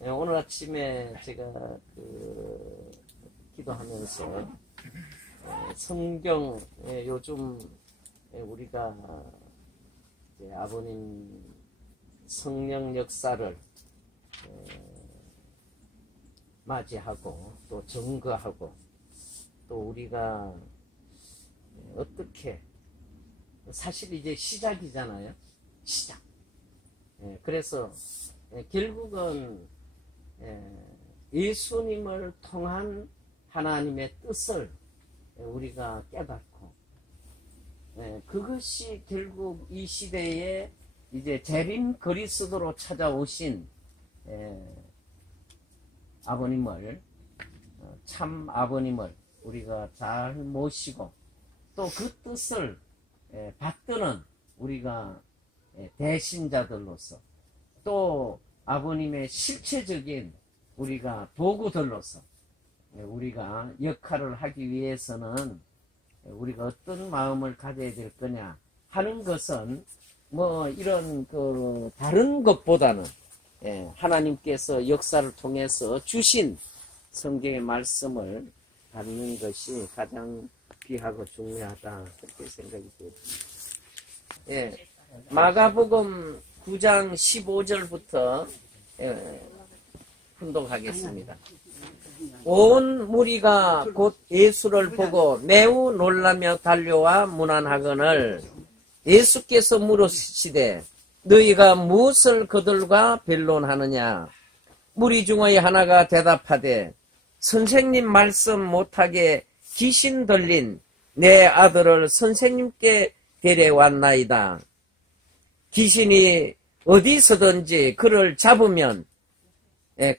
오늘 아침에 제가 기도하면서 성경 요즘 우리가 아버님 성령 역사를 맞이하고 또 증거하고 또 우리가 어떻게 사실 이제 시작이잖아요. 시작. 그래서 결국은 예수님을 통한 하나님의 뜻을 우리가 깨닫고 그것이 결국 이 시대에 이제 재림 그리스도로 찾아오신 아버님을 참 아버님을 우리가 잘 모시고 또 그 뜻을 받드는 우리가 대신자들로서 또 아버님의 실체적인 우리가 도구들로서 우리가 역할을 하기 위해서는 우리가 어떤 마음을 가져야 될 거냐 하는 것은 뭐 이런 다른 것보다는 하나님께서 역사를 통해서 주신 성경의 말씀을 받는 것이 가장 귀하고 중요하다 그렇게 생각이 됩니다. 마가복음 9장 15절부터 훈독하겠습니다. 온 무리가 곧 예수를 보고 매우 놀라며 달려와 문안하거늘 예수께서 물으시되 너희가 무엇을 그들과 변론하느냐? 무리 중의 하나가 대답하되 선생님 말씀 못하게 귀신 들린 내 아들을 선생님께 데려왔나이다. 귀신이 어디서든지 그를 잡으면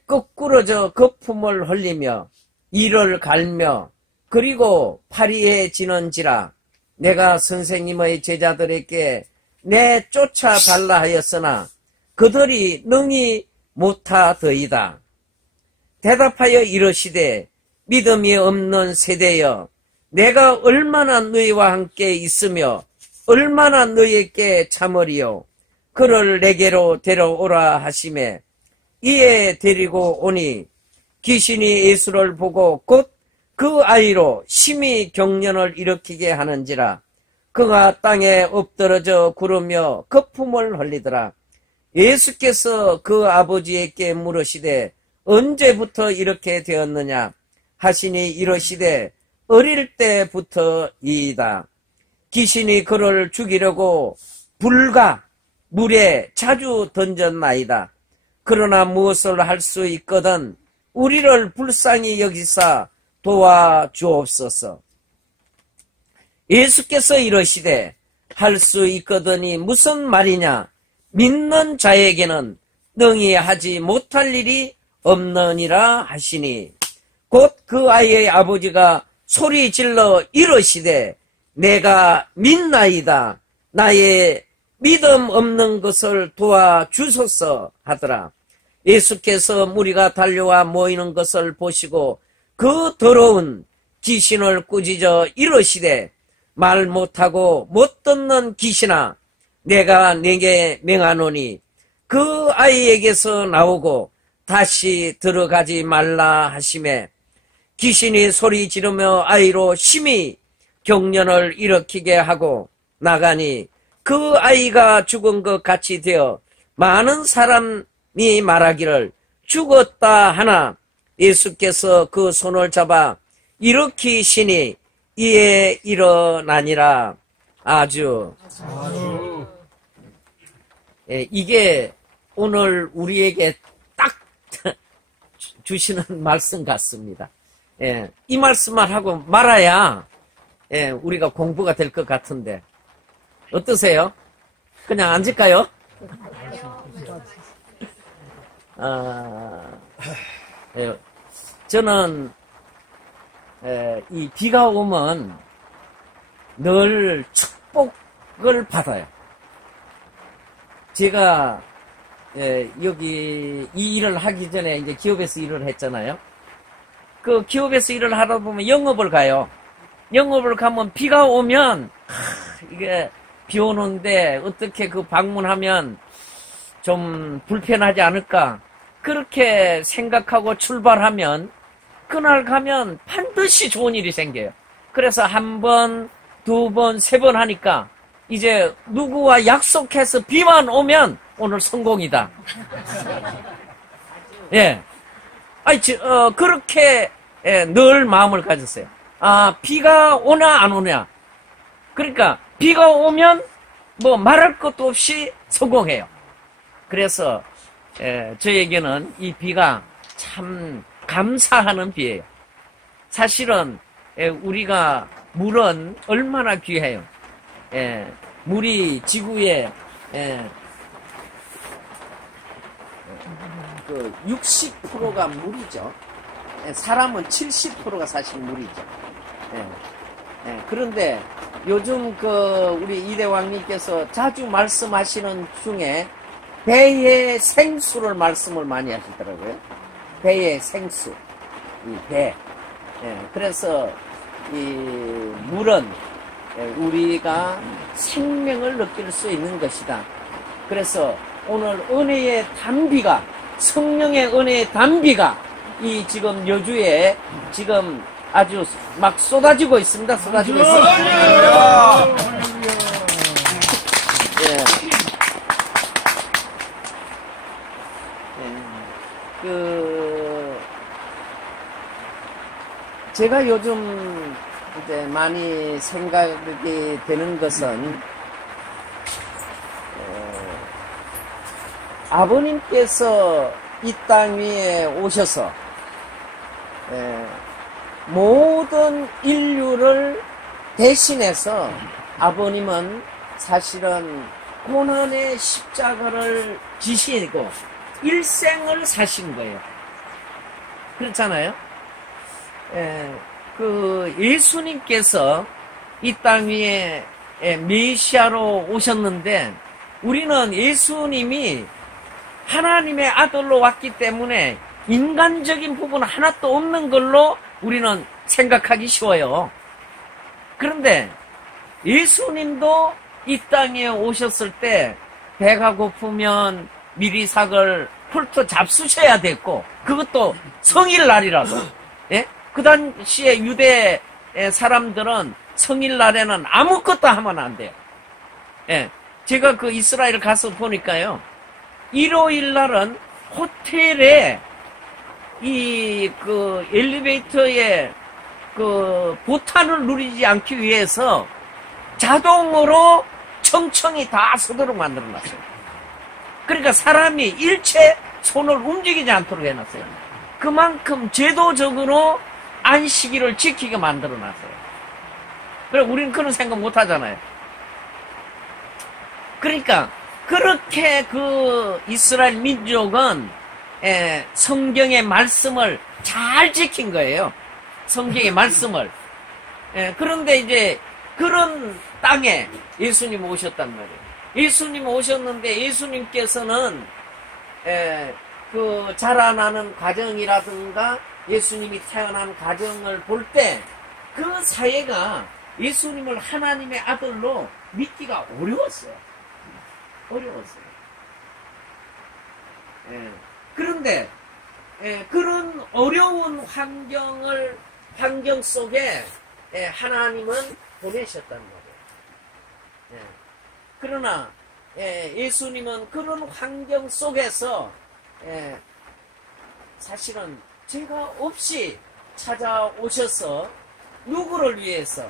거꾸러져 거품을 흘리며 이를 갈며 그리고 파리해지는지라 내가 선생님의 제자들에게 내쫓아 달라 하였으나 그들이 능히 못하더이다. 대답하여 이르시되 믿음이 없는 세대여 내가 얼마나 너희와 함께 있으며 얼마나 너희에게 참으리요. 그를 내게로 데려오라 하시매 이에 데리고 오니 귀신이 예수를 보고 곧 그 아이로 심히 경련을 일으키게 하는지라 그가 땅에 엎드러져 구르며 거품을 흘리더라. 예수께서 그 아버지에게 물으시되 언제부터 이렇게 되었느냐 하시니 이르시되 어릴 때부터이다. 귀신이 그를 죽이려고 불과 물에 자주 던졌나이다. 그러나 무엇을 할 수 있거든 우리를 불쌍히 여기사 도와주옵소서. 예수께서 이르시되 할 수 있거든이 무슨 말이냐? 믿는 자에게는 능히 하지 못할 일이 없느니라 하시니 곧 그 아이의 아버지가 소리 질러 이르시되 내가 믿나이다. 나의 믿음 없는 것을 도와주소서 하더라. 예수께서 무리가 달려와 모이는 것을 보시고 그 더러운 귀신을 꾸짖어 이르시되 말 못하고 못 듣는 귀신아 내가 네게 명하노니 그 아이에게서 나오고 다시 들어가지 말라 하시매 귀신이 소리 지르며 아이로 심히 경련을 일으키게 하고 나가니 그 아이가 죽은 것 같이 되어 많은 사람이 말하기를 죽었다 하나 예수께서 그 손을 잡아 일으키시니 이에 일어나니라. 아주. 이게 오늘 우리에게 딱 주시는 말씀 같습니다. 이 말씀만 하고 말아야 우리가 공부가 될 것 같은데 어떠세요? 그냥 앉을까요? 저는 이 비가 오면 늘 축복을 받아요. 제가 여기 이 일을 하기 전에 이제 기업에서 일을 했잖아요. 그 기업에서 일을 하다 보면 영업을 가요. 영업을 가면 비가 오면 이게 비 오는데 어떻게 그 방문하면 좀 불편하지 않을까 그렇게 생각하고 출발하면 그날 가면 반드시 좋은 일이 생겨요. 그래서 한 번, 두 번, 세 번 하니까 이제 누구와 약속해서 비만 오면 오늘 성공이다. 예. 아니, 그렇게 늘 마음을 가졌어요. 아, 비가 오나 안 오냐. 그러니까 비가 오면 뭐 말할 것도 없이 성공해요. 그래서 저에게는 이 비가 참 감사하는 비예요. 사실은 우리가 물은 얼마나 귀해요. 물이 지구에 그 60%가 물이죠. 사람은 70%가 사실 물이죠. 그런데 요즘 우리 이대왕님께서 자주 말씀하시는 중에 배의 생수를 말씀을 많이 하시더라고요. 배의 생수, 이 배. 그래서 이 물은 우리가 생명을 느낄 수 있는 것이다. 그래서 오늘 은혜의 단비가, 성령의 은혜의 단비가 이 지금 여주에 지금 아주 막 쏟아지고 있습니다. 쏟아지고 있습니다. 제가 요즘 이제 많이 생각이 되는 것은 아버님께서 이 땅 위에 오셔서 모든 인류를 대신해서 아버님은 사실은 고난의 십자가를 지시고 일생을 사신 거예요. 그렇잖아요. 그 예수님께서 이 땅 위에 메시아로 오셨는데 우리는 예수님이 하나님의 아들로 왔기 때문에 인간적인 부분 하나도 없는 걸로 우리는 생각하기 쉬워요. 그런데 예수님도 이 땅에 오셨을 때 배가 고프면 미리삭을 훑어 잡수셔야 됐고 그것도 성일날이라도 예? 그 당시에 유대 사람들은 성일날에는 아무것도 하면 안 돼요. 예. 제가 그 이스라엘 가서 보니까요. 일요일 날은 호텔에 그 엘리베이터에 그 보탄을 누리지 않기 위해서 자동으로 청청이 다 서도록 만들어 놨어요. 그러니까 사람이 일체 손을 움직이지 않도록 해놨어요. 그만큼 제도적으로 안식일을 지키게 만들어 놨어요. 그래, 우리는 그런 생각 못 하잖아요. 그러니까, 그렇게 그 이스라엘 민족은 성경의 말씀을 잘 지킨 거예요. 성경의 말씀을. 그런데 이제 그런 땅에 예수님 오셨단 말이에요. 예수님 오셨는데 예수님께서는 그 자라나는 과정이라든가 예수님이 태어난 과정을 볼 때 그 사회가 예수님을 하나님의 아들로 믿기가 어려웠어요. 어려웠어요. 그런데 그런 어려운 환경 속에 하나님은 보내셨단 말이에요. 그러나 예수님은 그런 환경 속에서 사실은 죄가 없이 찾아오셔서 누구를 위해서?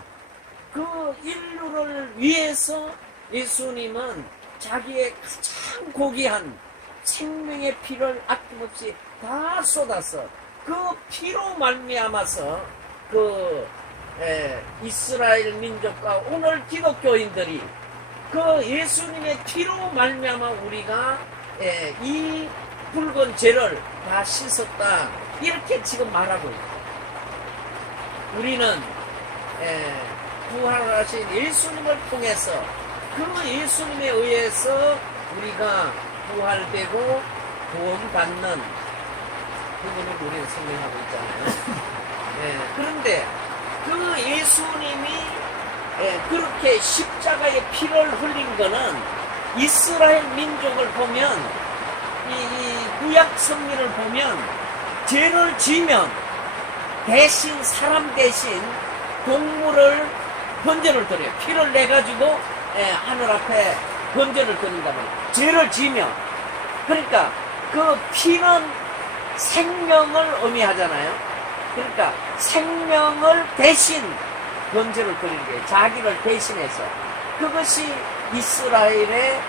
그 인류를 위해서 예수님은 자기의 가장 고귀한 생명의 피를 아낌없이 다 쏟아서 그 피로 말미암아서 그 이스라엘 민족과 오늘 기독교인들이 그 예수님의 피로 말미암아 우리가 이 붉은 죄를 다 씻었다 이렇게 지금 말하고 있다. 우리는 부활하신 예수님을 통해서 그 예수님에 의해서 우리가 부활되고 구원받는 부분을 우리는 설명하고 있잖아요. 그런데 그 예수님이 그렇게 십자가의 피를 흘린 거는 이스라엘 민족을 보면 구약 성경을 보면 죄를 지면 대신 사람 대신 동물을 번제를 드려요. 피를 내 가지고 하늘 앞에 번제를 드린다면 죄를 지면 그러니까 그 피는 생명을 의미하잖아요. 그러니까 생명을 대신 번제를 드리는 거예요. 자기를 대신해서. 그것이 이스라엘의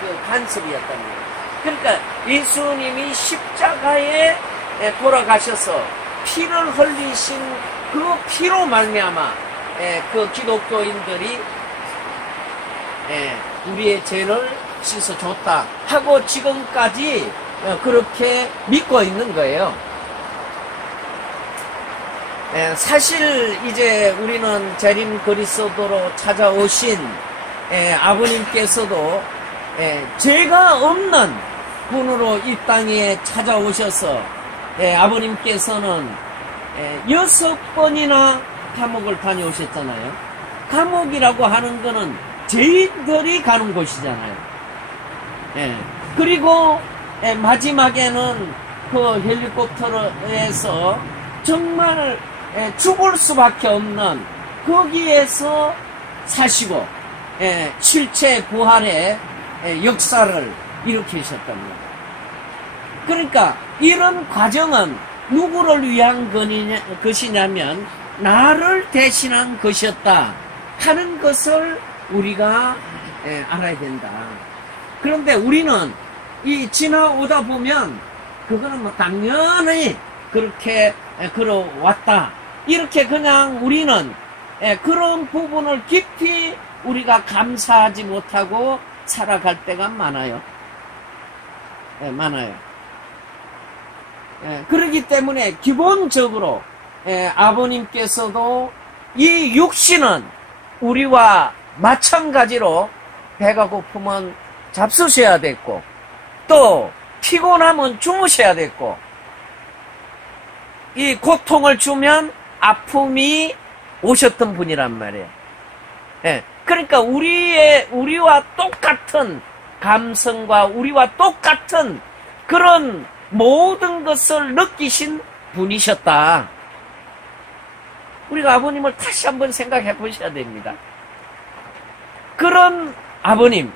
그 간섭이었다는 거예요. 그러니까 예수님이 십자가에 돌아가셔서 피를 흘리신 그 피로 말미암아 그 기독교인들이 우리의 죄를 씻어줬다 하고 지금까지 그렇게 믿고 있는 거예요. 사실 이제 우리는 재림 그리스도로 찾아오신 아버님께서도 죄가 없는 분으로 이 땅에 찾아오셔서 아버님께서는 6번이나 감옥을 다녀오셨잖아요. 감옥이라고 하는 거는 죄인들이 가는 곳이잖아요. 그리고 마지막에는 그 헬리콥터에서 정말 죽을 수밖에 없는 거기에서 사시고 실체 부활의 역사를 일으키셨답니다. 그러니까 이런 과정은 누구를 위한 것이냐면 나를 대신한 것이었다 하는 것을 우리가 알아야 된다. 그런데 우리는 이 지나오다 보면 그거는 뭐 당연히 그렇게 걸어왔다 이렇게 그냥 우리는 그런 부분을 깊이 우리가 감사하지 못하고 살아갈 때가 많아요. 많아요. 그렇기 때문에 기본적으로 아버님께서도 이 육신은 우리와 마찬가지로 배가 고프면 잡수셔야 됐고 또 피곤하면 주무셔야 됐고 이 고통을 주면 아픔이 오셨던 분이란 말이에요. 그러니까 우리와 똑같은 감성과 우리와 똑같은 그런 모든 것을 느끼신 분이셨다. 우리가 아버님을 다시 한번 생각해 보셔야 됩니다. 그런 아버님,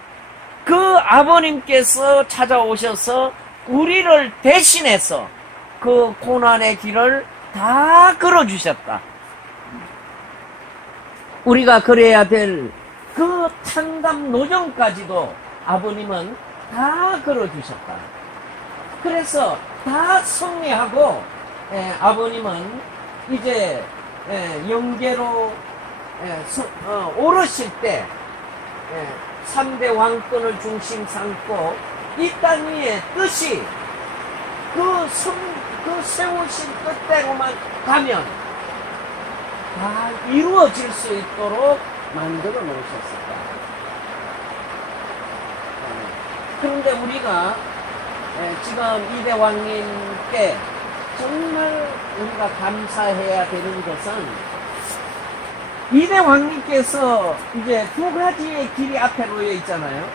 그 아버님께서 찾아오셔서 우리를 대신해서 그 고난의 길을 다 걸어주셨다. 우리가 걸어야 될 그 탄감 노정까지도 아버님은 다 걸어주셨다. 그래서 다 승리하고 아버님은 이제 영계로 오르실 때 3대 왕권을 중심 삼고 이 땅 위에 뜻이 그 세우신 뜻대로만 가면 다 이루어질 수 있도록 만들어 놓으셨을까. 그런데 우리가 지금 이대 왕님께 정말 우리가 감사해야 되는 것은 이대 왕님께서 이제 두 가지의 길이 앞에 놓여 있잖아요.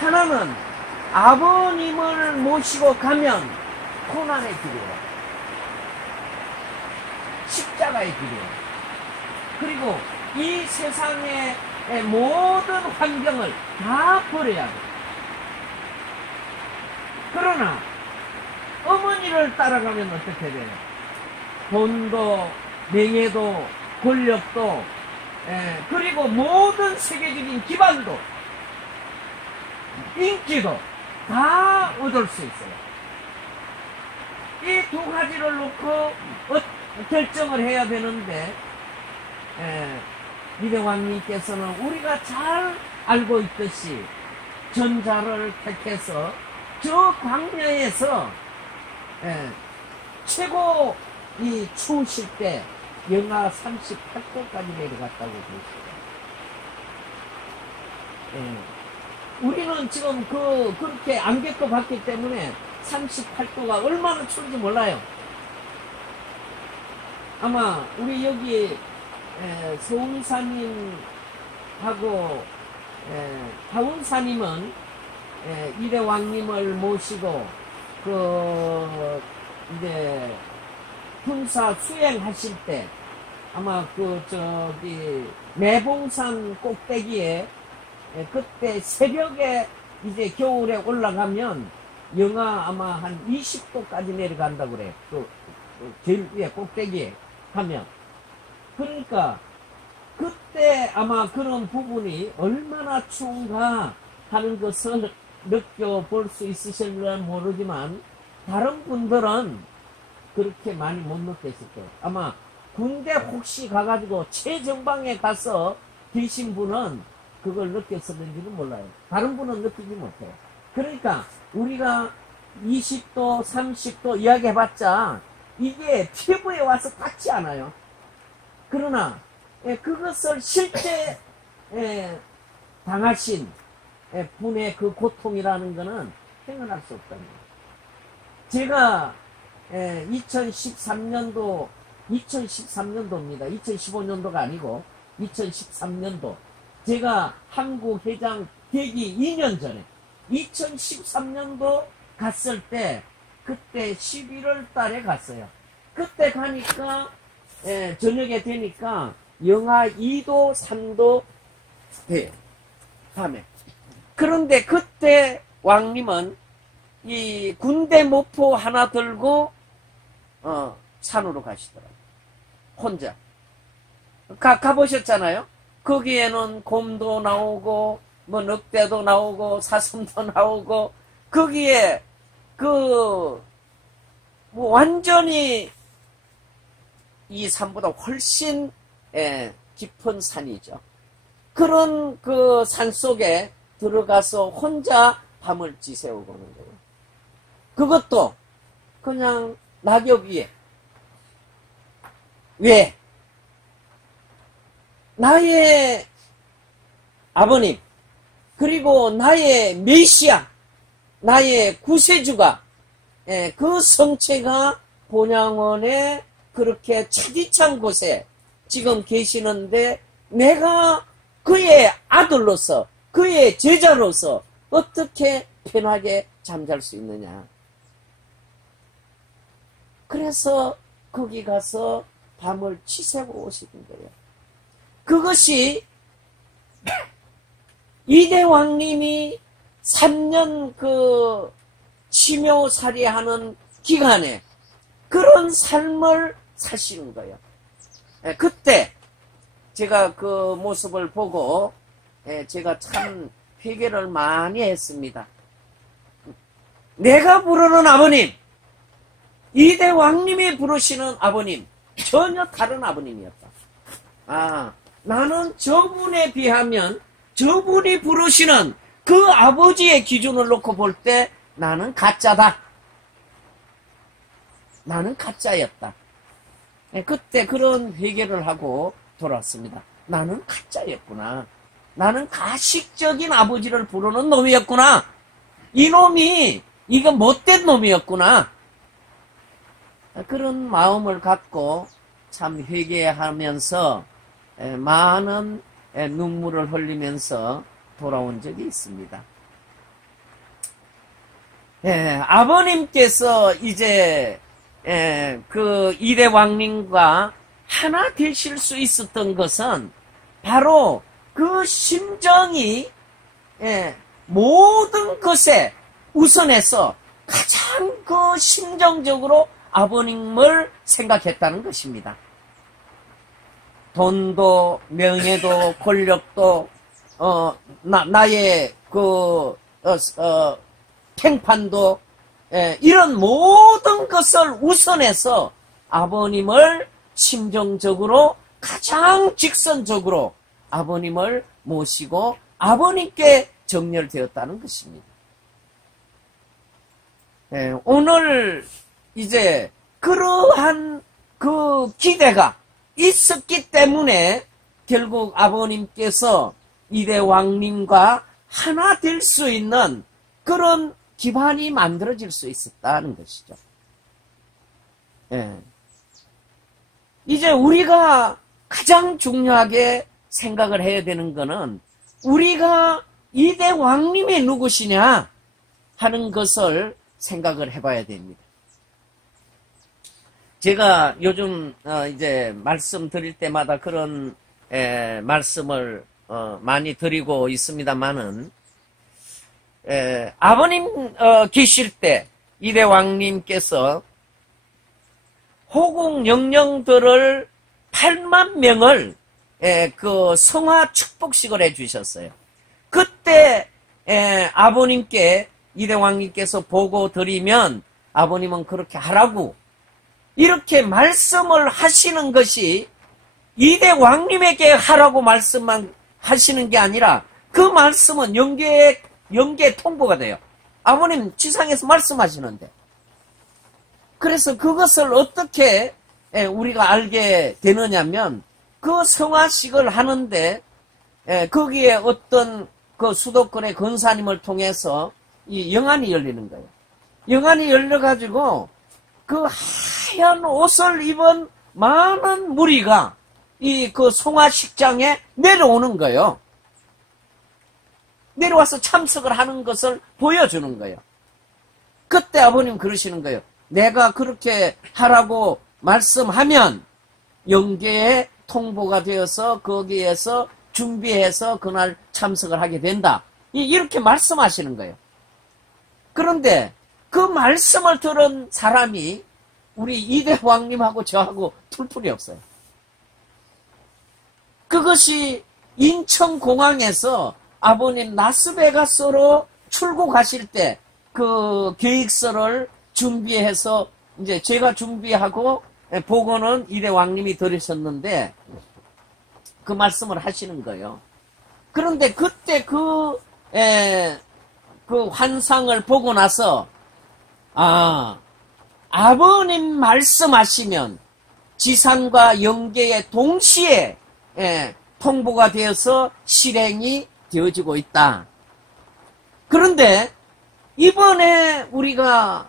하나는 아버님을 모시고 가면 고난의 길이에요. 십자가의 길이에요. 그리고 이 세상의 모든 환경을 다 버려야 돼요. 그러나 어머니를 따라가면 어떻게 돼요? 돈도 명예도 권력도 그리고 모든 세계적인 기반도 인기도 다 얻을 수 있어요. 이 두 가지를 놓고 결정을 해야 되는데 이대왕님께서는 우리가 잘 알고 있듯이 전자를 택해서 저 광야에서 최고 이 추우실 때 영하 38도까지 내려갔다고 그랬어요. 우리는 지금 그렇게 안 겪어봤기 때문에 38도가 얼마나 추운지 몰라요. 아마 우리 여기 서운사님하고 하운사님은 이대 왕님을 모시고 이제 군사 수행하실 때 아마 매봉산 꼭대기에 그때 새벽에 이제 겨울에 올라가면 영하 아마 한 20도까지 내려간다고 그래. 제일 위에 꼭대기에 가면. 그러니까 그때 아마 그런 부분이 얼마나 추운가 하는 것을 느껴볼 수 있으실지 모르지만 다른 분들은 그렇게 많이 못 느꼈을 거예요. 아마 군대 혹시 가가지고 최정방에 가서 계신 분은 그걸 느꼈었는지는 몰라요. 다른 분은 느끼지 못해요. 그러니까 우리가 20도, 30도 이야기해봤자 이게 피부에 와서 닿지 않아요. 그러나 그것을 실제 당하신 분의 그 고통이라는 것은 생각할 수 없답니다. 제가 2013년도입니다. 2015년도가 아니고 2013년도 제가 한국 회장 되기 2년 전에 2013년도 갔을 때 그때 11월 달에 갔어요. 그때 가니까 저녁에 되니까 영하 2도 3도 밤에. 그런데 그때 왕님은 이 군대 모포 하나 들고 산으로 가시더라고요. 혼자. 가보셨잖아요. 거기에는 곰도 나오고 뭐 늑대도 나오고 사슴도 나오고 거기에 뭐 완전히 이 산보다 훨씬 깊은 산이죠. 그런 그 산 속에 들어가서 혼자 밤을 지새우고 오는 거예요. 그것도 그냥 낙엽 위에. 왜? 나의 아버님, 그리고 나의 메시아, 나의 구세주가, 그 성체가 본향원에 그렇게 차디찬 곳에 지금 계시는데 내가 그의 아들로서, 그의 제자로서 어떻게 편하게 잠잘 수 있느냐. 그래서 거기 가서 밤을 치새고 오시는 거예요. 그것이 이대 왕님이 3년 그 치묘살이하는 기간에 그런 삶을 사시는 거예요. 그때 제가 그 모습을 보고 제가 참 회개를 많이 했습니다. 내가 부르는 아버님, 이대 왕님이 부르시는 아버님, 전혀 다른 아버님이었다. 나는 저분에 비하면 저분이 부르시는 그 아버지의 기준을 놓고 볼 때 나는 가짜다. 나는 가짜였다. 그때 그런 회개를 하고 돌아왔습니다. 나는 가짜였구나. 나는 가식적인 아버지를 부르는 놈이었구나. 이놈이 이거 못된 놈이었구나. 그런 마음을 갖고 참 회개하면서 많은 눈물을 흘리면서 돌아온 적이 있습니다. 아버님께서 이제 그 이대 왕님과 하나 되실 수 있었던 것은 바로 그 심정이 모든 것에 우선해서 가장 그 심정적으로 아버님을 생각했다는 것입니다. 돈도 명예도 권력도 나의 그 팽판도 이런 모든 것을 우선해서 아버님을 심정적으로 가장 직선적으로 아버님을 모시고 아버님께 정렬되었다는 것입니다. 오늘 이제 그러한 그 기대가 있었기 때문에 결국 아버님께서 이대 왕님과 하나 될 수 있는 그런 기반이 만들어질 수 있었다는 것이죠. 이제 우리가 가장 중요하게 생각을 해야 되는 것은 우리가 이대 왕님이 누구시냐? 하는 것을 생각을 해봐야 됩니다. 제가 요즘 이제 말씀드릴 때마다 그런 말씀을 많이 드리고 있습니다만은 아버님 계실 때 이대왕님께서 호국 영령들을 8만 명을 그 성화 축복식을 해주셨어요. 그때 아버님께 이대왕님께서 보고 드리면 아버님은 그렇게 하라고 이렇게 말씀을 하시는 것이 이대왕님에게 하라고 말씀만 하시는 게 아니라 그 말씀은 영계에 통보가 돼요. 아버님 지상에서 말씀하시는데. 그래서 그것을 어떻게 우리가 알게 되느냐면 그 성화식을 하는데 거기에 어떤 그 수도권의 권사님을 통해서 이 영안이 열리는 거예요. 영안이 열려가지고 그 하얀 옷을 입은 많은 무리가 이 그 성화식장에 내려오는 거예요. 내려와서 참석을 하는 것을 보여주는 거예요. 그때 아버님 그러시는 거예요. 내가 그렇게 하라고 말씀하면 영계에 통보가 되어서 거기에서 준비해서 그날 참석을 하게 된다. 이렇게 말씀하시는 거예요. 그런데 그 말씀을 들은 사람이 우리 이대왕님하고 저하고 툴툴이 없어요. 그것이 인천공항에서 아버님 라스베가스로 출국하실 때 그 계획서를 준비해서 이제 제가 준비하고 보고는 이대왕님이 들으셨는데 그 말씀을 하시는 거예요. 그런데 그때 그 환상을 보고 나서 아버님 말씀하시면 지상과 영계에 동시에 통보가 되어서 실행이 되어지고 있다. 그런데 이번에 우리가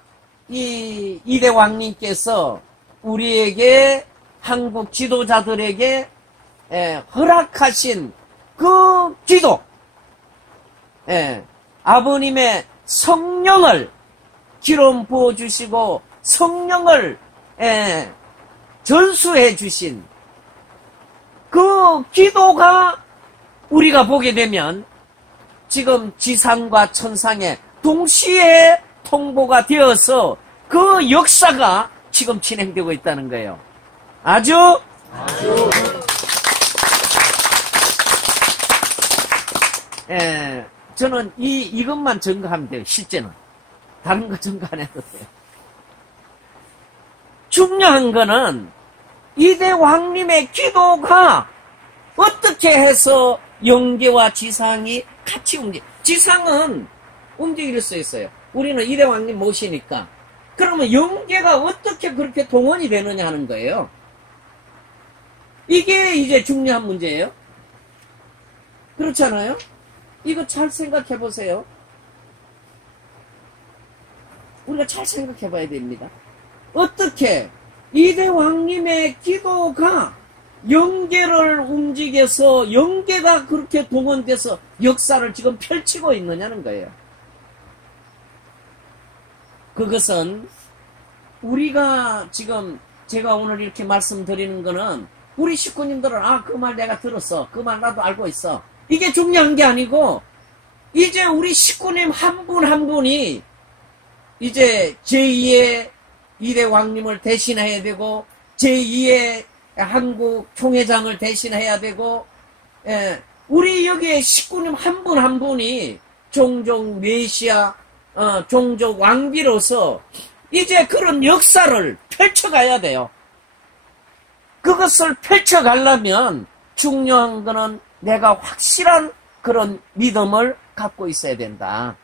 이 이대왕님께서 우리에게 한국 지도자들에게 허락하신 그 기도, 아버님의 성령을 기름 부어주시고 성령을 전수해 주신 그 기도가 우리가 보게 되면 지금 지상과 천상에 동시에 통보가 되어서 그 역사가 지금 진행되고 있다는 거예요. 아주 저는 이것만 증거하면 돼요. 실제는 다른 거 증거 안 해도 돼요. 중요한 거는 이대왕님의 기도가 어떻게 해서 영계와 지상이 같이 지상은 움직일 수 있어요. 우리는 이대왕님 모시니까. 그러면 영계가 어떻게 그렇게 동원이 되느냐 하는 거예요. 이게 이제 중요한 문제예요. 그렇잖아요? 이거 잘 생각해 보세요. 우리가 잘 생각해 봐야 됩니다. 어떻게 이대왕님의 기도가 영계를 움직여서 영계가 그렇게 동원돼서 역사를 지금 펼치고 있느냐는 거예요. 그것은 우리가 지금 제가 오늘 이렇게 말씀드리는 거는 우리 식구님들은 그 말 내가 들었어. 그 말 나도 알고 있어. 이게 중요한 게 아니고 이제 우리 식구님 한 분 한 분이 이제 제2의 이대왕님을 대신해야 되고 제2의 한국 총회장을 대신해야 되고 우리 여기에 식구님 한 분 한 분이 종종 메시아 종족 왕비로서 이제 그런 역사를 펼쳐가야 돼요. 그것을 펼쳐가려면 중요한 거는 내가 확실한 그런 믿음을 갖고 있어야 된다.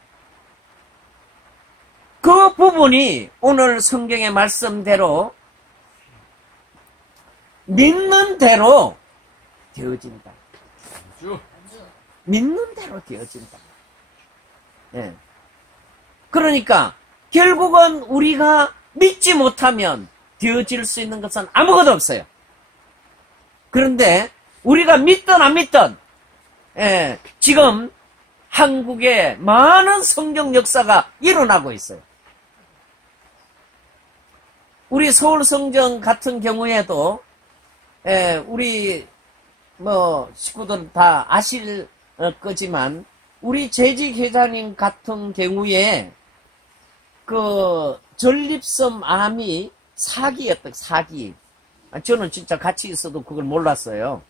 그 부분이 오늘 성경의 말씀대로 믿는 대로 되어진다. 믿는 대로 되어진다. 그러니까 결국은 우리가 믿지 못하면 되어질 수 있는 것은 아무것도 없어요. 그런데 우리가 믿든 안 믿든 지금 한국에 많은 성경 역사가 일어나고 있어요. 우리 서울성정 같은 경우에도 우리 식구들 다 아실 거지만 우리 재직회장님 같은 경우에 그 전립선 암이 사기였다. 사기. 저는 진짜 같이 있어도 그걸 몰랐어요.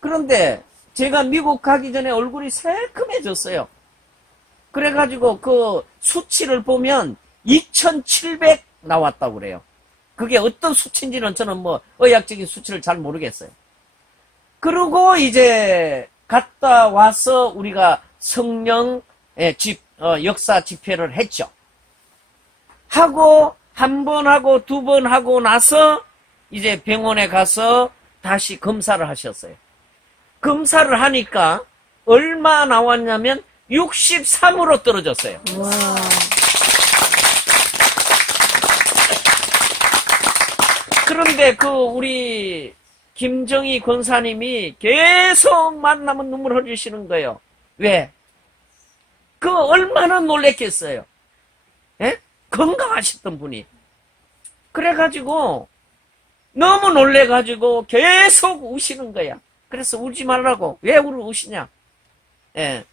그런데 제가 미국 가기 전에 얼굴이 새콤해졌어요. 그래가지고 그 수치를 보면 2700 나왔다고 그래요. 그게 어떤 수치인지는 저는 의학적인 수치를 잘 모르겠어요. 그리고 이제 갔다 와서 우리가 성령 역사 집회를 했죠. 하고 한 번 하고 두 번 하고 나서 이제 병원에 가서 다시 검사를 하셨어요. 검사를 하니까 얼마 나왔냐면 63으로 떨어졌어요. 와. 그런데 우리 김정희 권사님이 계속 만나면 눈물 흘리시는 거예요. 왜? 얼마나 놀랬겠어요. 예? 건강하셨던 분이. 그래가지고 너무 놀래가지고 계속 우시는 거야. 그래서 울지 말라고. 왜 우시냐? 예.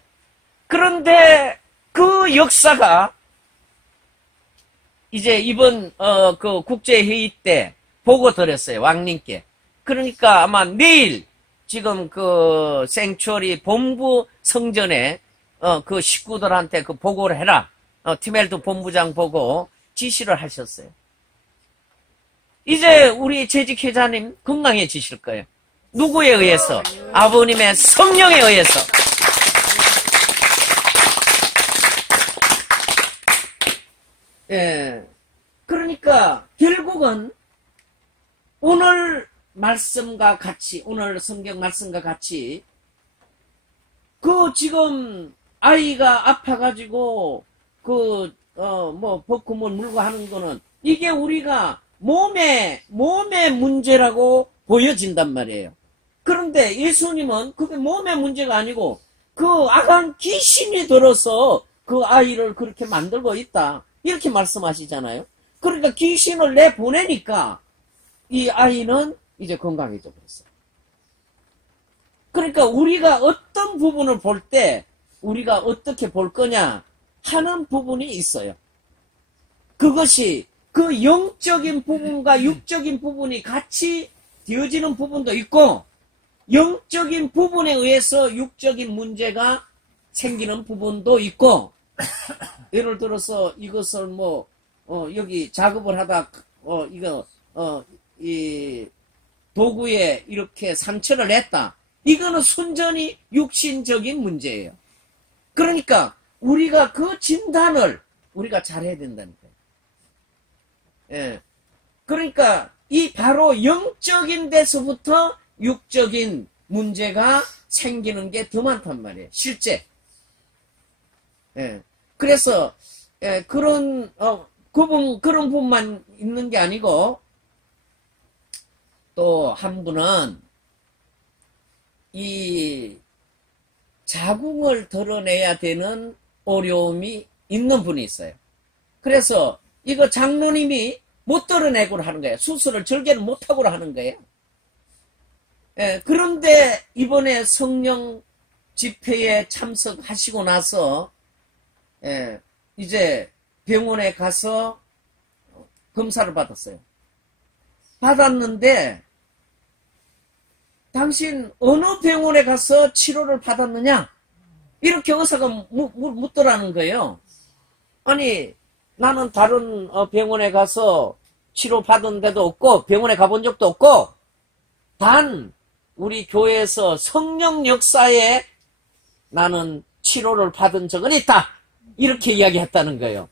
그런데 그 역사가 이제 이번 그 국제회의 때 보고 드렸어요. 왕님께. 그러니까 아마 내일 지금 그 생추어리 본부 성전에 그 식구들한테 그 보고를 해라. 티멜도 본부장 보고 지시를 하셨어요. 이제 우리 재직회장님 건강해지실 거예요. 누구에 의해서? 아버님의 성령에 의해서. 예. 그러니까 결국은 오늘 말씀과 같이, 오늘 성경 말씀과 같이 지금 아이가 아파가지고 벚금을 물고 하는 거는 이게 우리가 몸의 문제라고 보여진단 말이에요. 그런데 예수님은 그게 몸의 문제가 아니고 그 악한 귀신이 들어서 그 아이를 그렇게 만들고 있다. 이렇게 말씀하시잖아요. 그러니까 귀신을 내보내니까 이 아이는 이제 건강해져 버렸어요. 그러니까 우리가 어떤 부분을 볼 때 우리가 어떻게 볼 거냐 하는 부분이 있어요. 그것이 그 영적인 부분과 육적인 부분이 같이 되어지는 부분도 있고 영적인 부분에 의해서 육적인 문제가 생기는 부분도 있고 예를 들어서 이것을 여기 작업을 하다 이 도구에 이렇게 상처를 냈다. 이거는 순전히 육신적인 문제예요. 그러니까 우리가 그 진단을 우리가 잘해야 된다는 거예요. 예. 그러니까 이 바로 영적인 데서부터 육적인 문제가 생기는 게 더 많단 말이에요. 실제. 예. 그래서 그런 그런 분만 있는 게 아니고 또 한 분은 이 자궁을 드러내야 되는 어려움이 있는 분이 있어요. 그래서 이거 장로님이 못 드러내고 하는 거예요. 수술을 절개를 못하고 하는 거예요. 그런데 이번에 성령 집회에 참석하시고 나서 이제 병원에 가서 검사를 받았어요. 받았는데 당신 어느 병원에 가서 치료를 받았느냐? 이렇게 의사가 묻더라는 거예요. 아니 나는 다른 병원에 가서 치료받은 데도 없고 병원에 가본 적도 없고 단 우리 교회에서 성령 역사에 나는 치료를 받은 적은 있다. 이렇게 이야기했다는 거예요.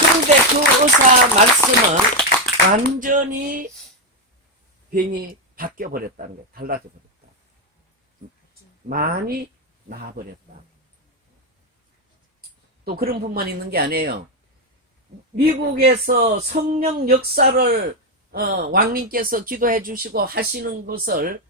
그런데 그 의사 말씀은 완전히 병이 바뀌어버렸다는 거예요. 달라져버렸다. 많이 나아버렸다. 또 그런 분만 있는 게 아니에요. 미국에서 성령 역사를 왕님께서 기도해 주시고 하시는 것을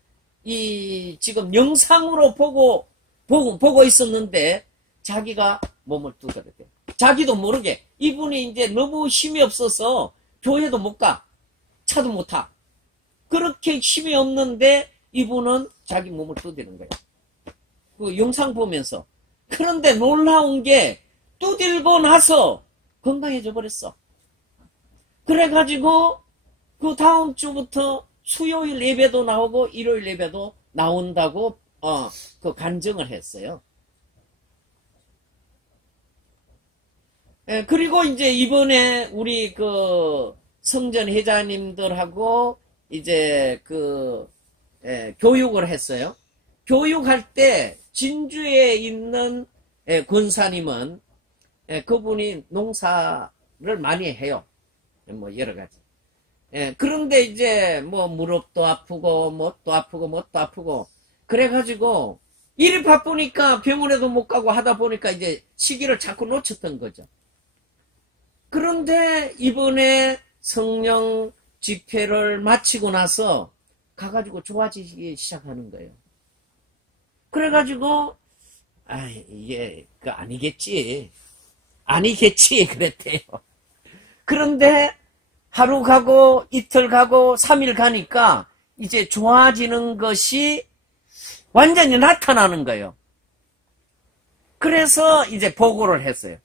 지금 영상으로 보고 있었는데 자기가 몸을 두드렸대. 자기도 모르게 이분이 이제 너무 힘이 없어서 교회도 못 가. 차도 못 타. 그렇게 힘이 없는데 이분은 자기 몸을 두드리는 거예요. 그 영상 보면서. 그런데 놀라운 게 두들고 나서 건강해져 버렸어. 그래가지고 그 다음 주부터 수요일 예배도 나오고 일요일 예배도 나온다고 그 간증을 했어요. 그리고 이제 이번에 우리 그 성전 회장님들하고 이제 교육을 했어요. 교육할 때 진주에 있는 권사님은 그분이 농사를 많이 해요. 뭐 여러 가지. 그런데 이제 뭐 무릎도 아프고 뭣도 아프고 그래가지고 일이 바쁘니까 병원에도 못 가고 하다 보니까 이제 시기를 자꾸 놓쳤던 거죠. 그런데 이번에 성령 집회를 마치고 나서 가가지고 좋아지기 시작하는 거예요. 그래가지고 이게 아니겠지 그랬대요. 그런데 하루 가고 이틀 가고 3일 가니까 이제 좋아지는 것이 완전히 나타나는 거예요. 그래서 이제 보고를 했어요.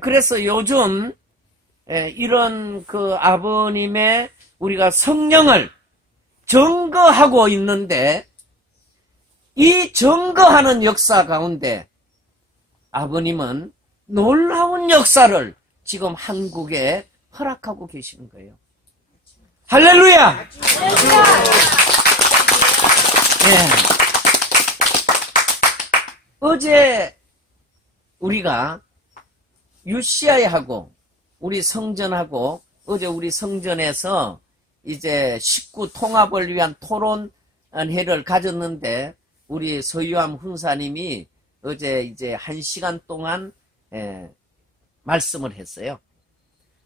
그래서 요즘 이런 그 아버님의 우리가 성령을 증거하고 있는데 이 증거하는 역사 가운데 아버님은 놀라운 역사를 지금 한국에 허락하고 계시는 거예요. 할렐루야! 어제 우리가 UCI하고 우리 성전하고 어제 우리 성전에서 이제 식구 통합을 위한 토론회를 가졌는데 우리 서유암 훈사님이 어제 이제 1시간 동안 말씀을 했어요.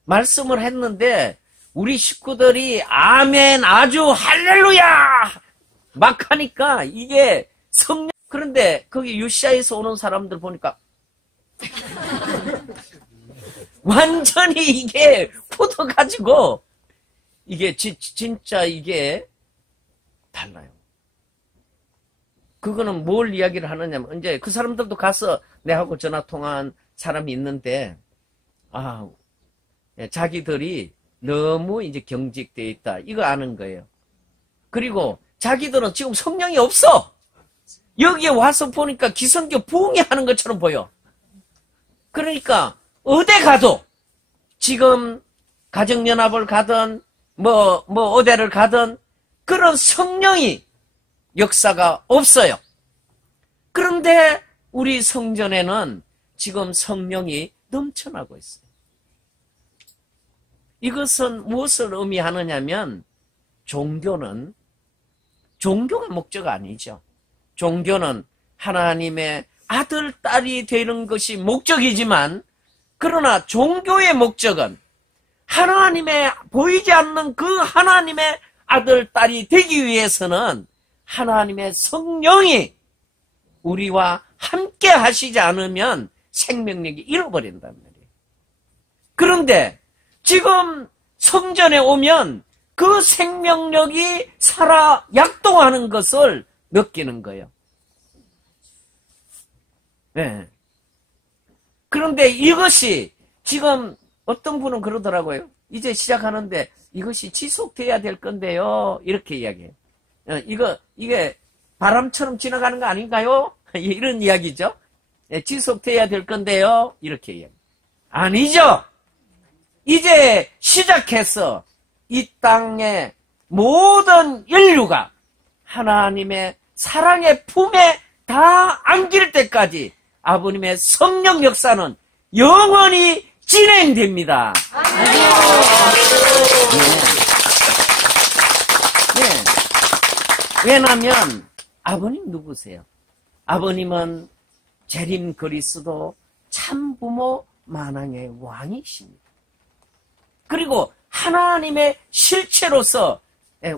말씀을 했는데 우리 식구들이 아멘 아주 할렐루야 막 하니까 이게 성령. 그런데 거기 UCI에서 오는 사람들 보니까 완전히 이게 굳어가지고 이게 진짜 이게 달라요. 그거는 뭘 이야기를 하느냐면 이제 그 사람들도 가서 내하고 전화 통화한 사람이 있는데 자기들이 너무 이제 경직되어 있다 이거 아는 거예요. 그리고 자기들은 지금 성령이 없어. 여기에 와서 보니까 기성교 부흥회 하는 것처럼 보여. 그러니까 어디 가도 지금 가정연합을 가든 뭐 어디를 가든 그런 성령이 역사가 없어요. 그런데 우리 성전에는 지금 성령이 넘쳐나고 있어요. 이것은 무엇을 의미하느냐면 종교가 목적 아니죠. 종교는 하나님의 아들, 딸이 되는 것이 목적이지만 그러나 종교의 목적은 하나님의 보이지 않는 그 하나님의 아들, 딸이 되기 위해서는 하나님의 성령이 우리와 함께 하시지 않으면 생명력이 잃어버린단 말이에요. 그런데 지금 성전에 오면 그 생명력이 살아 약동하는 것을 느끼는 거예요. 네. 그런데 이것이 지금 어떤 분은 그러더라고요. 이제 시작하는데 이것이 지속돼야 될 건데요. 이렇게 이야기해요. 이게 바람처럼 지나가는 거 아닌가요? 이런 이야기죠. 지속돼야 될 건데요. 이렇게 이야기. 아니죠. 이제 시작해서 이 땅의 모든 인류가 하나님의 사랑의 품에 다 안길 때까지 아버님의 성령 역사는 영원히 진행됩니다. 네. 왜냐하면 아버님 누구세요? 아버님은 재림 그리스도 참부모 만왕의 왕이십니다. 그리고 하나님의 실체로서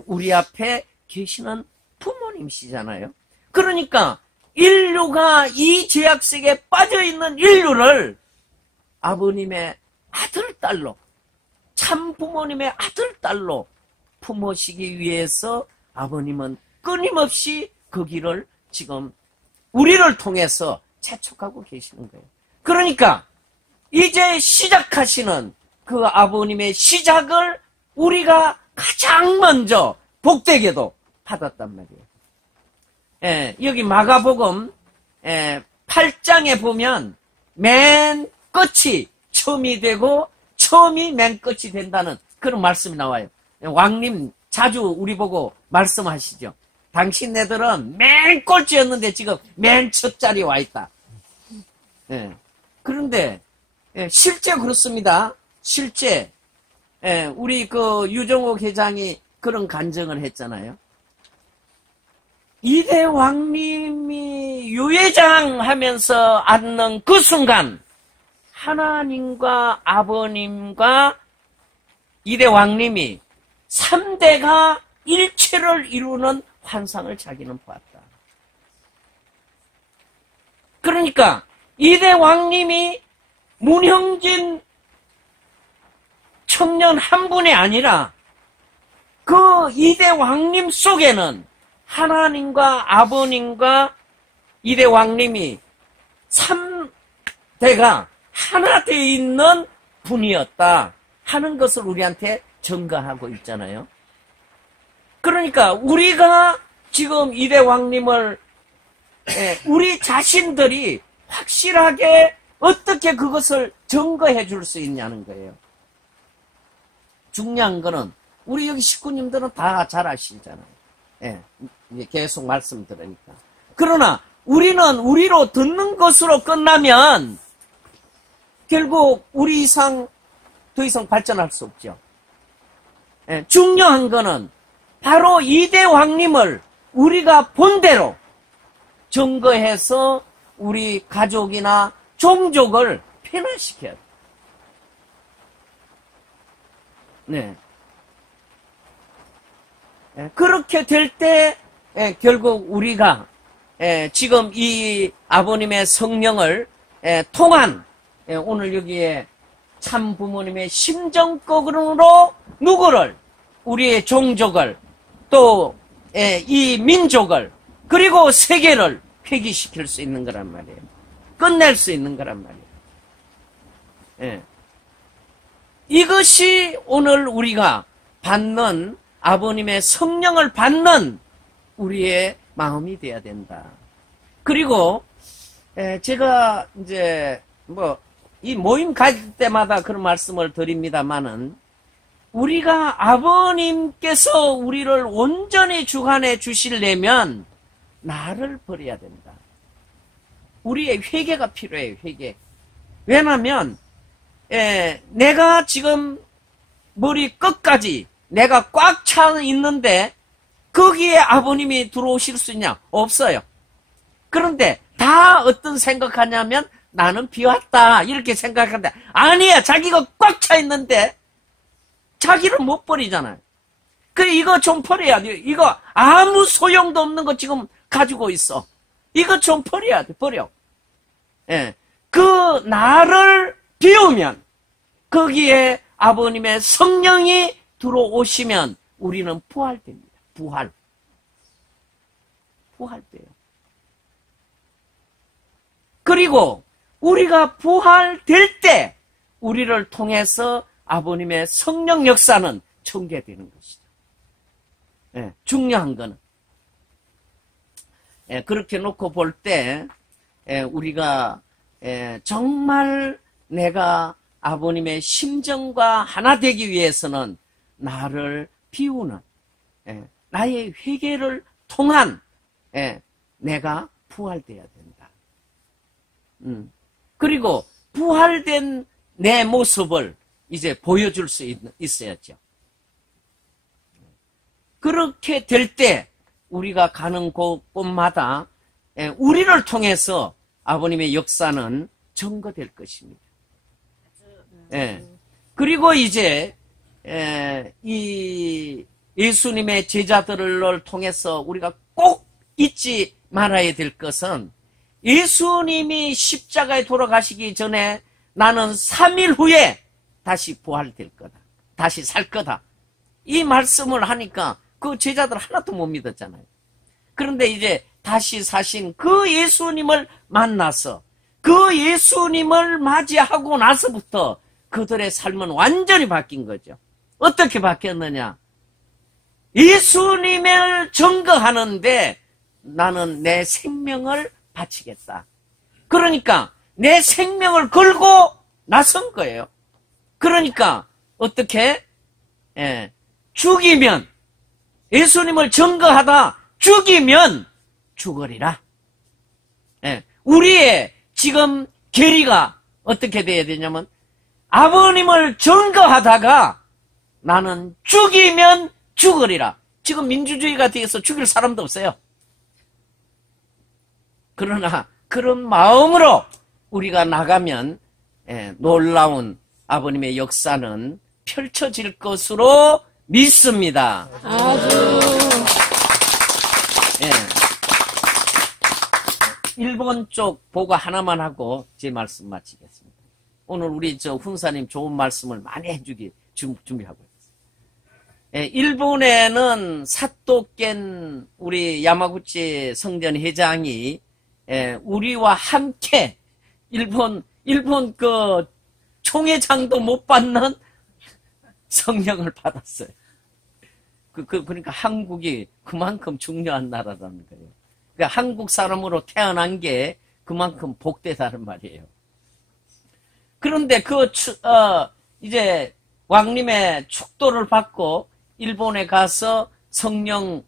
우리 앞에 계시는 부모님이시잖아요. 그러니까 인류가 이 죄악색에 빠져있는 인류를 아버님의 아들, 딸로, 참 부모님의 아들, 딸로 품으시기 위해서 아버님은 끊임없이 그 길을 지금 우리를 통해서 재촉하고 계시는 거예요. 그러니까 이제 시작하시는 그 아버님의 시작을 우리가 가장 먼저 복되게도 받았단 말이에요. 여기 마가복음 8장에 보면 맨 끝이 처음이 되고 처음이 맨 끝이 된다는 그런 말씀이 나와요. 왕님 자주 우리 보고 말씀하시죠. 당신네들은 맨 꼴찌였는데 지금 맨 첫 자리에 와 있다. 그런데 실제 그렇습니다. 실제 우리 그 유정옥 회장이 그런 간증을 했잖아요. 이대 왕님이 유회장 하면서 앉는 그 순간 하나님과 아버님과 이대 왕님이 3대가 일체를 이루는 환상을 자기는 보았다. 그러니까 이대 왕님이 문형진 청년 한 분이 아니라 그 이대 왕님 속에는 하나님과 아버님과 이대 왕님이 3대가 하나 되어 있는 분이었다 하는 것을 우리한테 증거하고 있잖아요. 그러니까 우리가 지금 이대 왕님을 우리 자신들이 확실하게 어떻게 그것을 증거해 줄 수 있냐는 거예요. 중요한 거는 우리 여기 식구님들은 다 잘 아시잖아요. 이제 계속 말씀 들으니까. 그러나 우리는 우리로 듣는 것으로 끝나면 결국 우리 이상 더 이상 발전할 수 없죠. 중요한 거는 바로 이대 왕님을 우리가 본대로 증거해서 우리 가족이나 종족을 변화시켜야 돼요. 네. 그렇게 될 때 결국 우리가 지금 이 아버님의 성령을 통한 오늘 여기에 참 부모님의 심정권으로 누구를 우리의 종족을 또 이 민족을 그리고 세계를 회귀시킬 수 있는 거란 말이에요. 끝낼 수 있는 거란 말이에요. 이것이 오늘 우리가 받는 아버님의 성령을 받는 우리의 마음이 되어야 된다. 그리고 제가 이제 이 모임 가질 때마다 그런 말씀을 드립니다마는 우리가 아버님께서 우리를 온전히 주관해 주시려면 나를 버려야 된다. 우리의 회개가 필요해요. 회개. 왜냐하면 내가 지금 머리 끝까지 내가 꽉 차 있는데 거기에 아버님이 들어오실 수 있냐? 없어요. 그런데 다 어떤 생각하냐면 나는 비왔다 이렇게 생각하는데 아니야. 자기가 꽉 차 있는데 자기를 못 버리잖아요. 그래 이거 좀 버려야 돼요. 이거 아무 소용도 없는 거 지금 가지고 있어. 이거 좀 버려야 돼. 버려. 그 나를 비우면 거기에 아버님의 성령이 들어오시면 우리는 부활됩니다. 부활돼요. 그리고 우리가 부활될 때 우리를 통해서 아버님의 성령 역사는 전개되는 것이죠. 중요한 거는 그렇게 놓고 볼 때 우리가 정말 내가 아버님의 심정과 하나 되기 위해서는 나를 비우는 나의 회개를 통한 내가 부활돼야 된다. 그리고 부활된 내 모습을 이제 보여줄 수 있어야죠. 그렇게 될 때 우리가 가는 곳마다 우리를 통해서 아버님의 역사는 증거될 것입니다. 그리고 이제 이 예수님의 제자들을 통해서 우리가 꼭 잊지 말아야 될 것은 예수님이 십자가에 돌아가시기 전에 나는 3일 후에 다시 부활될 거다. 다시 살 거다. 이 말씀을 하니까 그 제자들 하나도 못 믿었잖아요. 그런데 이제 다시 사신 그 예수님을 만나서 그 예수님을 맞이하고 나서부터 그들의 삶은 완전히 바뀐 거죠. 어떻게 바뀌었느냐? 예수님을 증거하는데 나는 내 생명을 바치겠다. 그러니까 내 생명을 걸고 나선 거예요. 그러니까 어떻게? 죽이면, 예수님을 증거하다 죽이면 죽으리라. 우리의 지금 계리가 어떻게 돼야 되냐면 아버님을 증거하다가 나는 죽이면 죽으리라. 지금 민주주의가 돼서 죽일 사람도 없어요. 그러나 그런 마음으로 우리가 나가면 놀라운 아버님의 역사는 펼쳐질 것으로 믿습니다. 일본 쪽 보고 하나만 하고 제 말씀 마치겠습니다. 오늘 우리 훈사님 좋은 말씀을 많이 해주기 준비하고 있습니다. 일본에는 사토켄 우리 야마구치 성전 회장이 우리와 함께 일본 그 총회장도 못 받는 성령을 받았어요. 그러니까 한국이 그만큼 중요한 나라라는 거예요. 그러니까 한국 사람으로 태어난 게 그만큼 복되다는 말이에요. 그런데 이제 왕님의 축도를 받고 일본에 가서 성령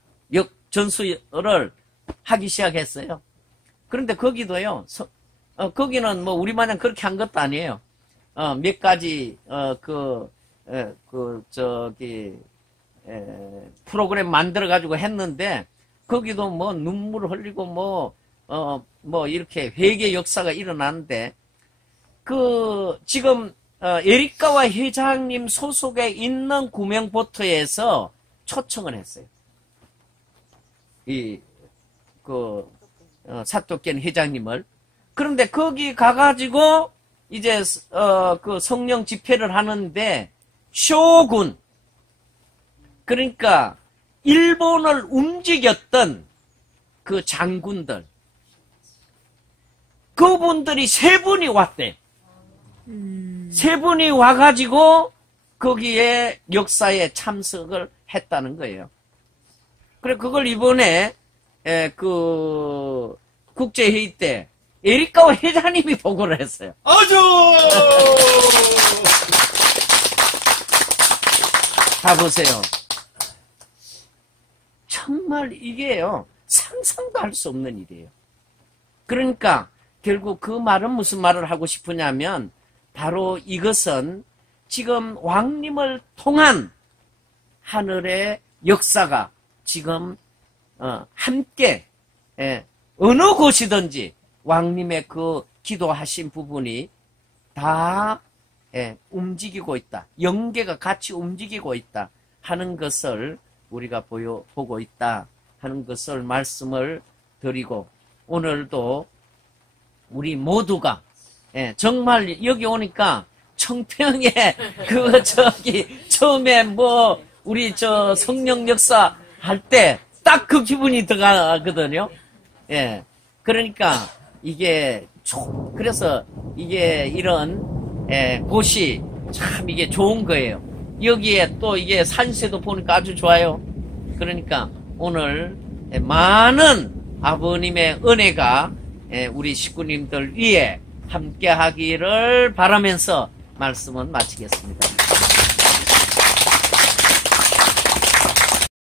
전수를 하기 시작했어요. 그런데 거기도요, 거기는 뭐 우리 마냥 그렇게 한 것도 아니에요. 몇 가지, 프로그램 만들어가지고 했는데, 거기도 뭐 눈물 흘리고 이렇게 회개 역사가 일어나는데, 지금, 에리카와 회장님 소속에 있는 구명보트에서 초청을 했어요. 사토켄 회장님을. 그런데 거기 가가지고, 이제, 그 성령 집회를 하는데, 쇼군, 그러니까, 일본을 움직였던 그 장군들, 그분들이 3분이 왔대. 3분이 와가지고 거기에 역사에 참석을 했다는 거예요. 그래, 그걸 이번에, 국제회의 때, 에리카와 회장님이 보고를 했어요. 아주! 다 보세요. 정말 이게요, 상상도 할 수 없는 일이에요. 그러니까, 결국 그 말은 무슨 말을 하고 싶으냐면, 바로 이것은 지금 왕님을 통한 하늘의 역사가 지금, 함께, 어느 곳이든지 왕님의 그 기도하신 부분이 다, 움직이고 있다. 영계가 같이 움직이고 있다. 하는 것을 우리가 보고 있다 하는 것을 말씀을 드리고, 오늘도 우리 모두가 정말 여기 오니까 청평에 처음에 우리 성령 역사 할 때 딱 그 기분이 들어가거든요. 그러니까 그래서 이게 이런 곳이 참 이게 좋은 거예요. 여기에 또 이게 산세도 보니까 아주 좋아요. 그러니까 오늘 많은 아버님의 은혜가 우리 식구님들 위에 함께 하기를 바라면서 말씀은 마치겠습니다.